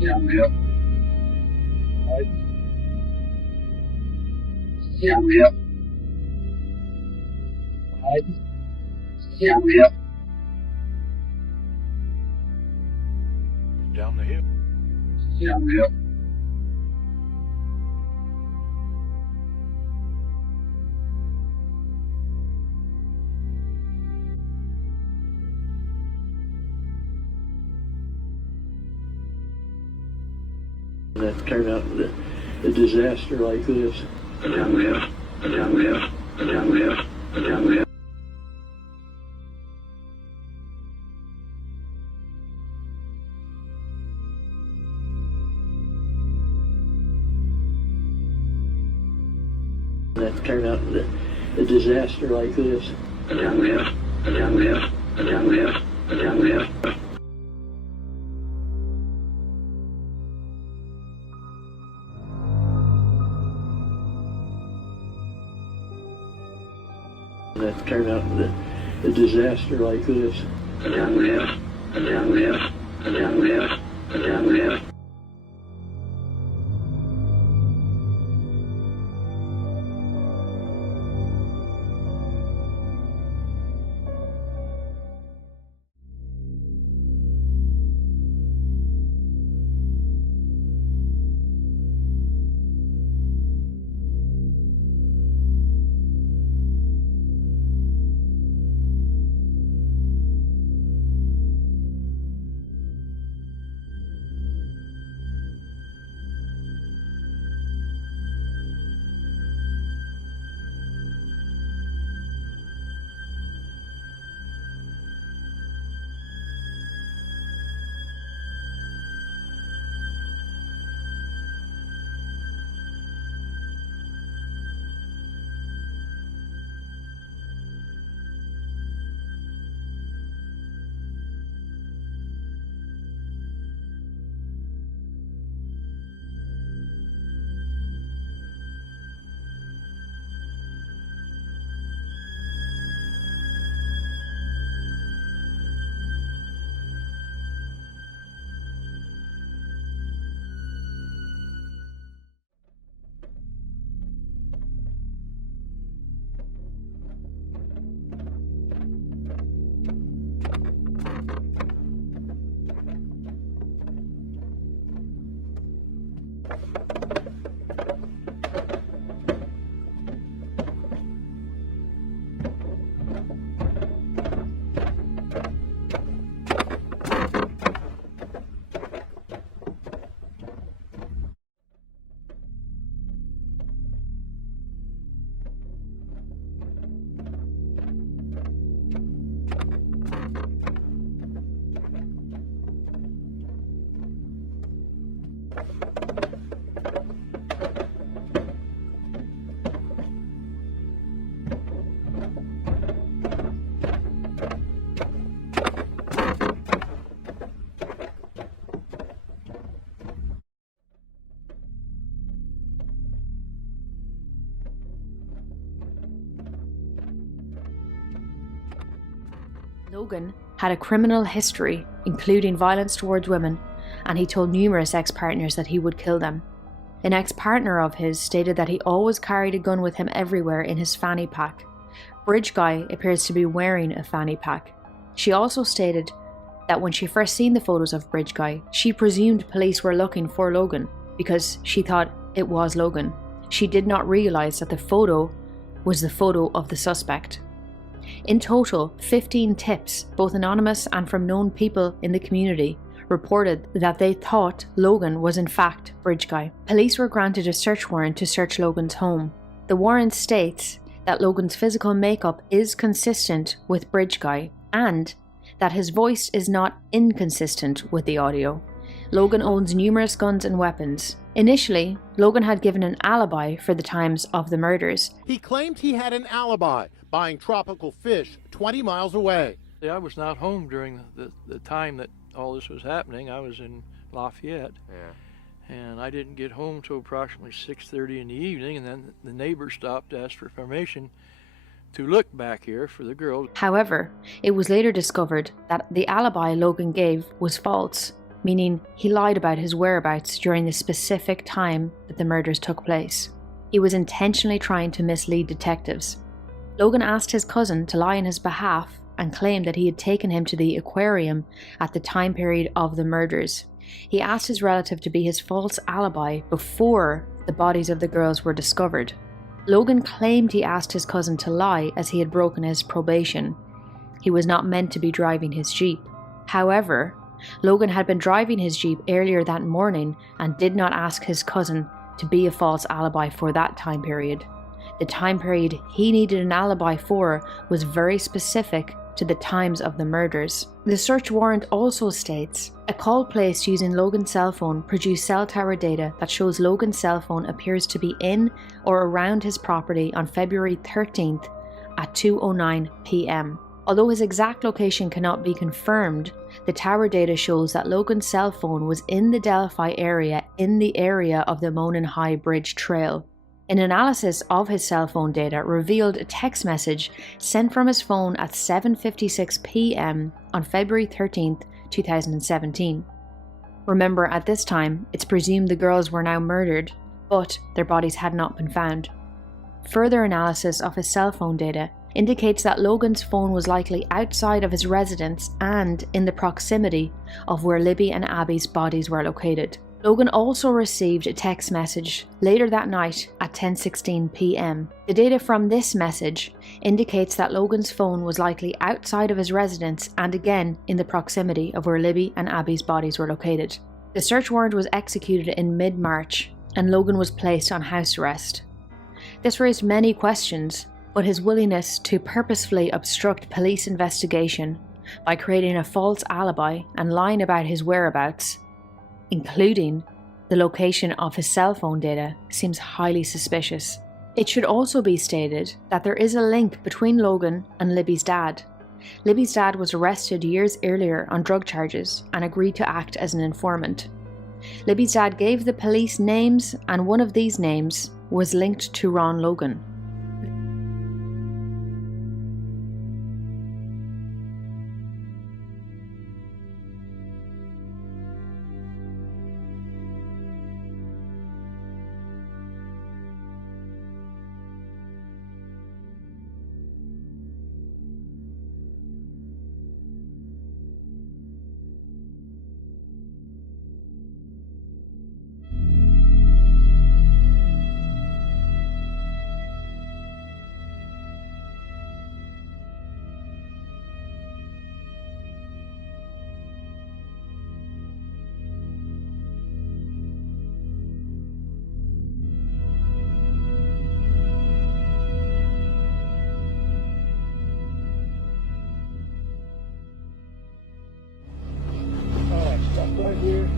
Down the hill. That turned out a disaster like this. That turned out a disaster like this. That turned out a disaster like this. Logan had a criminal history, including violence towards women, and he told numerous ex-partners that he would kill them. An ex-partner of his stated that he always carried a gun with him everywhere in his fanny pack. Bridge Guy appears to be wearing a fanny pack. She also stated that when she first seen the photos of Bridge Guy, she presumed police were looking for Logan because she thought it was Logan. She did not realise that the photo was the photo of the suspect. In total, 15 tips, both anonymous and from known people in the community, reported that they thought Logan was in fact Bridge Guy. Police were granted a search warrant to search Logan's home. The warrant states that Logan's physical makeup is consistent with Bridge Guy and that his voice is not inconsistent with the audio. Logan owns numerous guns and weapons. Initially, Logan had given an alibi for the times of the murders. He claimed he had an alibi, buying tropical fish 20 miles away. I was not home during the time that all this was happening. I was in Lafayette. Yeah. And I didn't get home till approximately 6:30 in the evening, and then the neighbor stopped to ask for permission to look back here for the girl. However, it was later discovered that the alibi Logan gave was false. meaning he lied about his whereabouts during the specific time that the murders took place. He was intentionally trying to mislead detectives. Logan asked his cousin to lie on his behalf and claimed that he had taken him to the aquarium at the time period of the murders. He asked his relative to be his false alibi before the bodies of the girls were discovered. Logan claimed he asked his cousin to lie as he had broken his probation. He was not meant to be driving his Jeep. However, Logan had been driving his Jeep earlier that morning and did not ask his cousin to be a false alibi for that time period. The time period he needed an alibi for was very specific to the times of the murders. The search warrant also states, a call placed using Logan's cell phone produced cell tower data that shows Logan's cell phone appears to be in or around his property on February 13th at 2:09 p.m. Although his exact location cannot be confirmed, the tower data shows that Logan's cell phone was in the Delphi area in the area of the Monon High Bridge Trail. An analysis of his cell phone data revealed a text message sent from his phone at 7:56 p.m. on February 13th, 2017. Remember, at this time, it's presumed the girls were now murdered, but their bodies had not been found. Further analysis of his cell phone data indicates that Logan's phone was likely outside of his residence and in the proximity of where Libby and Abby's bodies were located. Logan also received a text message later that night at 10:16 p.m. The data from this message indicates that Logan's phone was likely outside of his residence and again in the proximity of where Libby and Abby's bodies were located. The search warrant was executed in mid-March and Logan was placed on house arrest. This raised many questions, but his willingness to purposefully obstruct police investigation by creating a false alibi and lying about his whereabouts, including the location of his cell phone data, seems highly suspicious. It should also be stated that there is a link between Logan and Libby's dad. Libby's dad was arrested years earlier on drug charges and agreed to act as an informant. Libby's dad gave the police names, and one of these names was linked to Ron Logan. Right here.